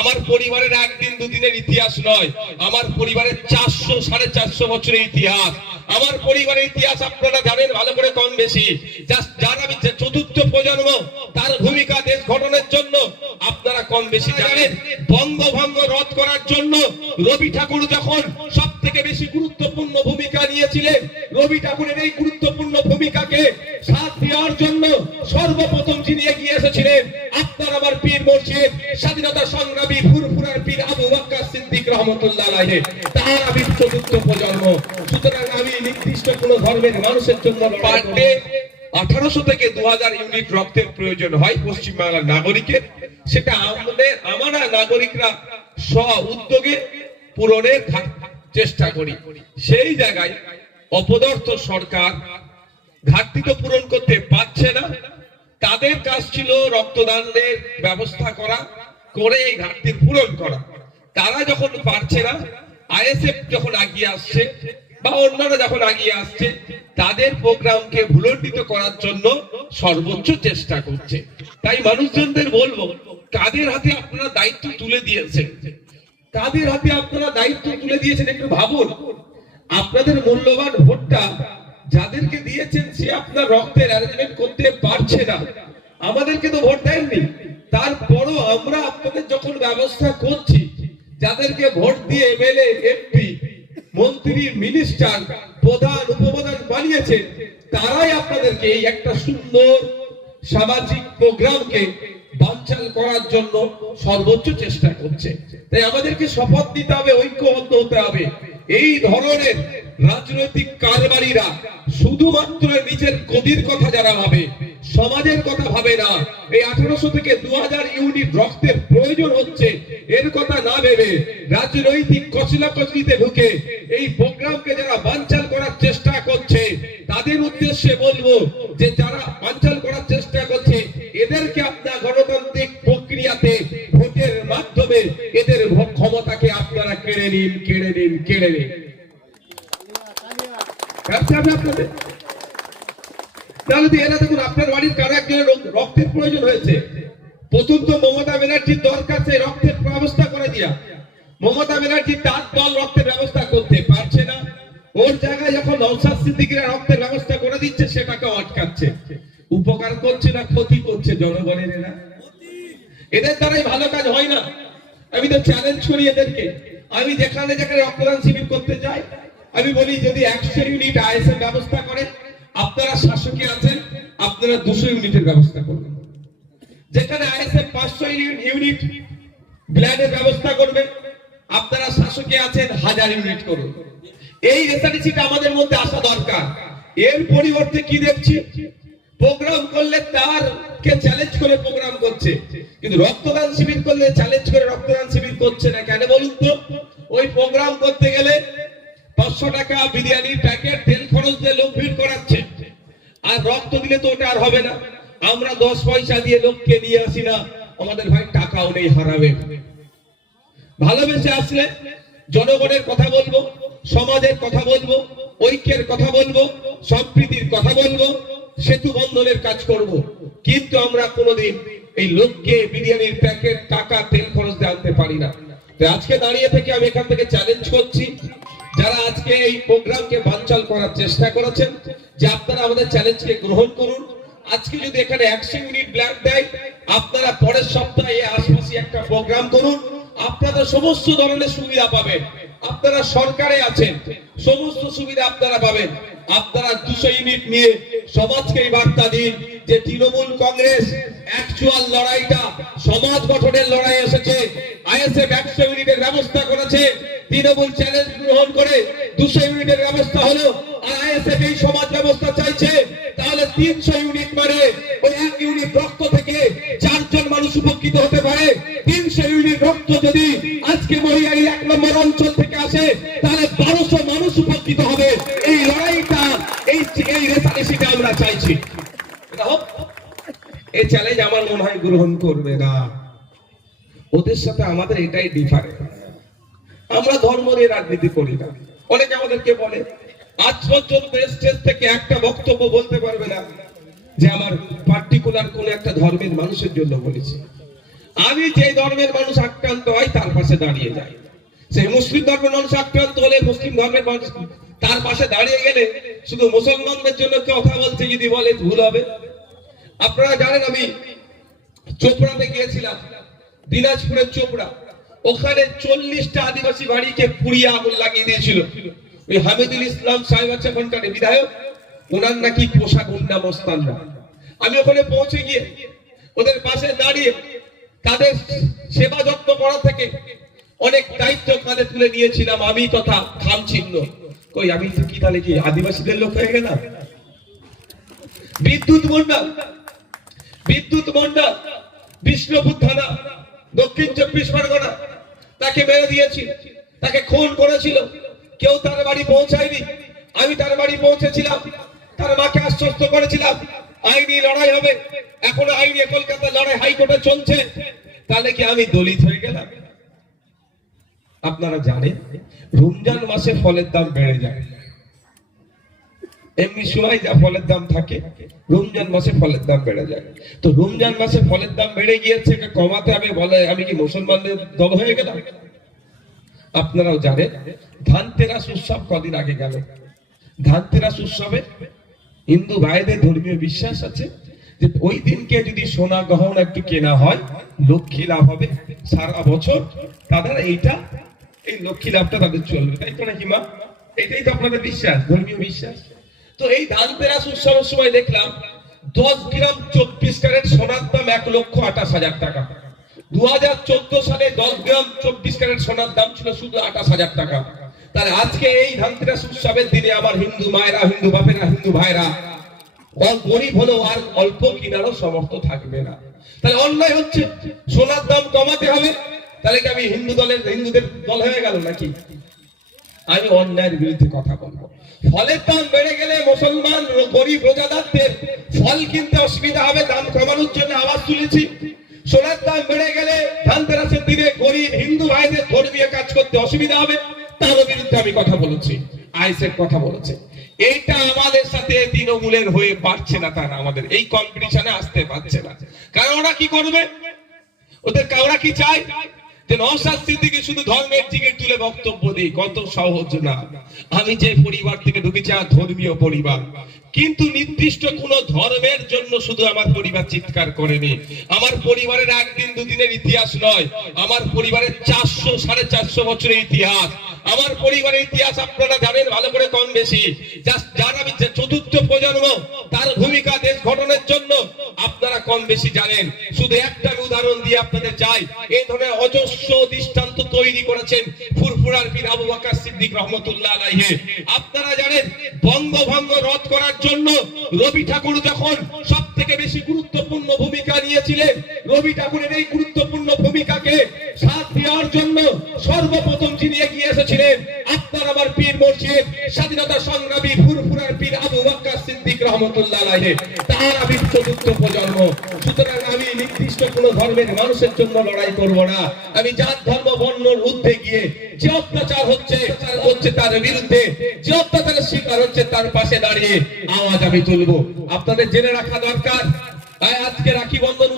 আমার পরিবারের একদিন দুদিনের ইতিহাস নয়। আমার পরিবারের চারশো, সাড়ে চারশো বছরের ইতিহাস। আমার পরিবারের ইতিহাস আপনারা জানেন, ভালো করে কম বেশি। যার আমি চতুর্থ প্রজন্ম, তার ভূমিকা দেশ গঠনের জন্য আপনারা কম বেশি জানেন। বঙ্গভঙ্গ রদ করার জন্য রবি ঠাকুর যখন সব থেকে বেশি গুরুত্বপূর্ণ ভূমিকা নিয়েছিলেন, রবি ঠাকুরের এই গুরুত্বপূর্ণ ভূমিকাকে সাথ দেওয়ার জন্য সর্বপ্রথম যিনি এগিয়ে এসেছিলেন পীর মুর্শিদ, স্বাধীনতা সংগ্রামী ফুরফুরার পীর আবু বকর সিদ্দিক রহমতুল্লাহ আলাইহি, তার আমি চতুর্থ প্রজন্ম। সুতরাং আমি নির্দিষ্ট কোন ধর্মের মানুষের জন্য পার ডে আঠারোশো থেকে দু ইউনিট রক্তের প্রয়োজন হয় পশ্চিমবাংলার নাগরিকের। সেটা আমাদের, আমরা নাগরিকরা স্ব উদ্যোগে পূরণের চেষ্টা করি। সেই জায়গায় অপদার্থ সরকার ঘাটতি তো পূরণ করতে পারছে না। তাদের কাজ ছিল রক্তদানের ব্যবস্থা করা, করে এই ঘাটতি পূরণ করা। তারা যখন পারছে না, আইএসএফ যখন আগিয়ে আসছে বা অন্যরা যখন আগিয়ে আসছে, তাদের প্রোগ্রামকে ভুলণ্ডিত করার জন্য সর্বোচ্চ চেষ্টা করছে। তাই মানুষজনদের বলব কাদের হাতে আপনারা দায়িত্ব তুলে দিয়েছেন। কাদের হাতে আপনারা দায়িত্ব তুলে দিয়েছেন, একটু ভাবুন। আপনাদের মূল্যবান ভোটটা আপনার রক্তের অ্যারেঞ্জমেন্ট করতে পারছে না। আমাদেরকে তো ভোট দেননি। তারপরও আমরা আপনাদের যখন ব্যবস্থা করছি, যাদেরকে ভোট দিয়ে এমএলএ এমপি মন্ত্রী মিনিস্টার প্রধান, উপপ্রধান বানিয়েছে, তারাই আপনাদেরকে এই একটা সুন্দর সামাজিক প্রোগ্রামকে বানচাল করার জন্য সর্বোচ্চ চেষ্টা করছে। তাই আমাদেরকে শপথ নিতে হবে, ঐক্যবদ্ধ হতে হবে। এই ধরনের রাজনৈতিক কারবারিরা শুধুমাত্র নিজের গদির কথা যারা ভাবে, সমাজের কথা ভাবে না। এই আঠারোশো থেকে দু ইউনিট রক্তের প্রয়োজন হচ্ছে। এর কথা না ভেবে রাজনৈতিক কচলা কচলিতে ঢুকে এই প্রোগ্রামকে যারা বানচাল করার চেষ্টা করছে, তাদের উদ্দেশ্যে বলব যে যারা বানচাল করার চেষ্টা করছে, এদেরকে আপনার গণতান্ত্রিক প্রক্রিয়াতে ভোটের মাধ্যমে এদের ক্ষমতাকে আপনারা কেড়ে নিন কেড়ে নিন কেড়ে নিন ব্যবসা হবে আপনাদের তাহলে এরা দেখুন, আপনার বাড়ির কারও একজনের রক্তের প্রয়োজন হয়েছে। প্রথম তো মমতা ব্যানার্জির দরকার সেই রক্তের ব্যবস্থা করে দিয়া। মমতা ব্যানার্জি তার দল রক্তের ব্যবস্থা করতে পারছে না। ওর জায়গায় যখন নৌসাদ সিদ্দিকিরা রক্তের ব্যবস্থা করে দিচ্ছে, সেটাকে উপকার করছে না, ক্ষতি করছে জনগণের এরা। এদের দ্বারাই ভালো কাজ হয় না। আমি তো চ্যালেঞ্জ করি এদেরকে। আমি যেখানে যেখানে রক্তদান শিবির করতে যাই, আমি বলি যদি একশো ইউনিট আইএসএফ ব্যবস্থা করে, আপনারা শাসকে আছেন, আপনারা দুশো ইউনিটের ব্যবস্থা করবেন যেখানে আইএসএফ পাঁচশো ইউনিট ব্ল্যাডের ব্যবস্থা করবে, আপনারা শাসকে আছেন, হাজার ইউনিট করুন। এই রেসারিসিটা আমাদের মধ্যে আসা দরকার। এর পরিবর্তে কি দেখছি? প্রোগ্রাম করলে তার কে চ্যালেঞ্জ করে প্রোগ্রাম করছে। কিন্তু রক্তদান শিবির করলে চ্যালেঞ্জ করে রক্তদান শিবির করছে না কেন বলুন তো? আর হবে না। আমরা দশ পয়সা দিয়ে লোককে নিয়ে আসি না। আমাদের ভাই টাকাও নেই, হারাবে। ভালোবেসে আসলে জনগণের কথা বলব, সমাজের কথা বলব, ঐক্যের কথা বলব, সম্প্রীতির কথা বলব, সেতু বন্ধনের কাজ করব। কিন্তু আমরা কোনোদিন এই লোককে বিরিয়ানির প্যাকেট, টাকা, তেল খরচ দিয়ে আনতে পারি না। আজকে দাঁড়িয়ে থেকে আমি এখান থেকে চ্যালেঞ্জ করছি, যারা আজকে এই প্রোগ্রামকে বানচাল করার চেষ্টা করেছেন, যে আপনারা আমাদের চ্যালেঞ্জকে গ্রহণ করুন। আজকে যদি এখানে একশো ইউনিট ব্ল্যাক দেয়, আপনারা পরের সপ্তাহে আশপাশে একটা প্রোগ্রাম করুন। আপনারা সমস্ত ধরনের সুবিধা পাবেন। আপনারা সরকারে আছেন, সমস্ত সুবিধা আপনারা পাবেন। আপনারা দুশো ইউনিট নিয়ে সমাজকে এই বার্তা দিন যে তৃণমূল কংগ্রেস অ্যাকচুয়াল লড়াইটা সমাজ গঠনের লড়াই এসেছে। আইএসএফ একশো ইউনিটের ব্যবস্থা করেছে। তৃণমূল চ্যালেঞ্জ গ্রহণ করে দুশো ইউনিটের ব্যবস্থা হলো। আর আইএসএফ এই সমাজ ব্যবস্থা চাইছে। তাহলে তিনশো এই রেসারেসিটা আমরা চাইছি। এই চ্যালেঞ্জ আমার মনে হয় গ্রহণ করবে না। ওদের সাথে আমাদের এটাই আমরা ধর্ম নিয়ে রাজনীতি করি না। অনেকে আমাদেরকে বলে, আজ পর্যন্ত স্টেজ থেকে একটা বক্তব্য বলতে পারবে না যে আমার পার্টিকুলার কোন একটা ধর্মের মানুষের জন্য বলেছি। আমি যে ধর্মের মানুষ আক্রান্ত হয়, তার পাশে দাঁড়িয়ে যাই সেই মুসলিম ধর্মের মানুষ আক্রান্ত হলে মুসলিম ধর্মের মানুষ তার পাশে দাঁড়িয়ে গেলে শুধু মুসলমানদের জন্য কথা বলতে যদি বলে ভুল হবে। আপনারা জানেন আমি চোপড়াতে গিয়েছিলাম, দিনাজপুরের চোপড়া। ওখানে চল্লিশটা আদিবাসী বাড়িকে পুড়িয়ে আগুন লাগিয়ে দিয়েছিল। ওই হামিদুল ইসলাম সাহেব আছে ওখানকার বিধায়ক, ওনার নাকি পোশাক গুন্ডা মস্তান না আমি ওখানে পৌঁছে গিয়ে ওদের পাশে দাঁড়িয়ে তাদের সেবা যত্ন করা থেকে অনেক দায়িত্ব কাঁধে তুলে নিয়েছিলাম। আমি তথা খাম চিহ্ন কই, আমি কি তাহলে কি আদিবাসীদের লোক হয়ে গেলাম? বিদ্যুৎ মন্ডল বিদ্যুৎ মন্ডল বিষ্ণুপুর থানা, দক্ষিণ চব্বিশ পরগনা। তাকে মেরে দিয়েছি, তাকে খুন করেছিল। কেউ তার বাড়ি পৌঁছায়নি। আমি তার বাড়ি পৌঁছেছিলাম। তার মাকে আশ্বস্ত করেছিলাম। আইনি লড়াই হবে। এখন আইনি কলকাতা লড়াই হাইকোর্টে চলছে। তাহলে কি আমি দলিত হয়ে গেলাম? আপনারা জানেন, রমজান মাসে ফলের দাম বেড়ে যায়। এমনি সময় যা ফলের দাম থাকে, রমজান মাসে ফলের দাম বেড়ে যায়। তো রমজান মাসে ফলের দাম বেড়ে গিয়েছে কমাতে হবে বলে আমি কি মুসলমানদের দল হয়ে গেলাম? আপনারাও জানেন ধানতেরাস উৎসব কদিন আগে গেল। ধানতেরাস উৎসবে হিন্দু ভাইদের ধর্মীয় বিশ্বাস আছে যে ওই দিনকে যদি সোনা গহনা একটু কেনা হয়, লক্ষ্মী লাভ হবে সারা বছর। তাদের এইটা এই লক্ষ্মী লাভটা তাদের চলবে, তাই তো নাকি মা এটাই তো আপনাদের বিশ্বাস, ধর্মীয় বিশ্বাস। তো এই ধানতেরাস উৎসবের সময় দেখলাম, দশ গ্রাম চব্বিশ ক্যারেট সোনার দাম এক লক্ষ আঠাশ হাজার টাকা। দু হাজার চোদ্দ সালে দশ গ্রাম চব্বিশ ক্যারেট সোনার দাম ছিল শুধু আঠাশ হাজার টাকা। তাহলে আজকে এই ধানতেরাস উৎসবের দিনে আমার হিন্দু মায়েরা, হিন্দু বাপেরা, হিন্দু ভাইরা গরিব হলেও আর অল্প কিনারও সমর্থ থাকবে না। তাহলে অন্যায় হচ্ছে, সোনার দাম কমাতে হবে তাহলে কি আমি হিন্দু দলের, হিন্দুদের দল হয়ে গেল নাকি? আমি অন্যায়ের বিরুদ্ধে কথা বলব। ফলের দাম বেড়ে গেলে মুসলমান গরিব রোজাদারদের ফল কিনতে অসুবিধা হবে, দাম কমানোর জন্য আওয়াজ তুলেছি। সোনার দাম বেড়ে গেলে ধানতেরাসের দিনে গরিব হিন্দু ভাইদের ধর্মীয় কাজ করতে অসুবিধা হবে তার বিরুদ্ধে আমি কথা বলেছি আইসের কথা বলেছে। এইটা আমাদের সাথে তৃণমূলের হয়ে পারছে না তারা আমাদের এই কম্পিটিশনে আসতে পারছে না। কারণ ওরা কি করবে? ওদের ওরা কি চায়? যে নওশাদ সিদ্দিকী শুধু ধর্মের টিকিট তুলে বক্তব্য দিই, কত সহজ না। আমি যে পরিবার থেকে ঢুকেছি ধর্মীয় পরিবার। কিন্তু নির্দিষ্ট কোন ধর্মের জন্য শুধু আমার পরিবার চিৎকার করেনি। আমার পরিবারের একদিন, দুদিনের ইতিহাস নয়। আমার পরিবারের চারশো, সাড়ে চারশো বছরের ইতিহাস। আমার পরিবারের ইতিহাস আপনারা জানেন, ভালো করে কম বেশি। চতুর্থ প্রজন্ম, তার ভূমিকা দেশ গঠনের জন্য আপনারা কম বেশি জানেন। শুধু একটা উদাহরণ দিয়ে আপনাদের চাই। এই ধরনের অজস্র দৃষ্টান্ত তৈরি করেছেন ফুরফুরার বীর আবু বকর সিদ্দিক রহমতুল্লাহ আলাইহি। আপনারা জানেন, বঙ্গভঙ্গ রদ করার জন্য রবি ঠাকুর যখন সব থেকে বেশি গুরুত্বপূর্ণ ভূমিকা নিয়েছিলেন, রবি ঠাকুরের এই গুরুত্বপূর্ণ ভূমিকাকে সাথ দেওয়ার জন্য সর্বপ্রথম যিনি এগিয়ে এসেছিলেন, আপনার আমার পীর মুর্শিদ, স্বাধীনতা সংগ্রামী ফুরফুরার পীর আবু বকর সিদ্দিক রহমতুল্লাহ আলাইহি। তার চতুর্থ প্রজন্ম সুতরাং আমি নির্দিষ্ট ধর্মের মানুষের জন্য লড়াই করব না। আমি জাত, ধর্ম বর্ণর ঊর্ধ্বে গিয়ে যে অত্যাচার হচ্ছে হচ্ছে তার বিরুদ্ধে। যে অত্যাচারের শিকার হচ্ছে, তার পাশে দাঁড়িয়ে আওয়াজ আমি তুলব। আপনাদের জেনে রাখা দরকার। তাই আজকে রাখি বন্ধন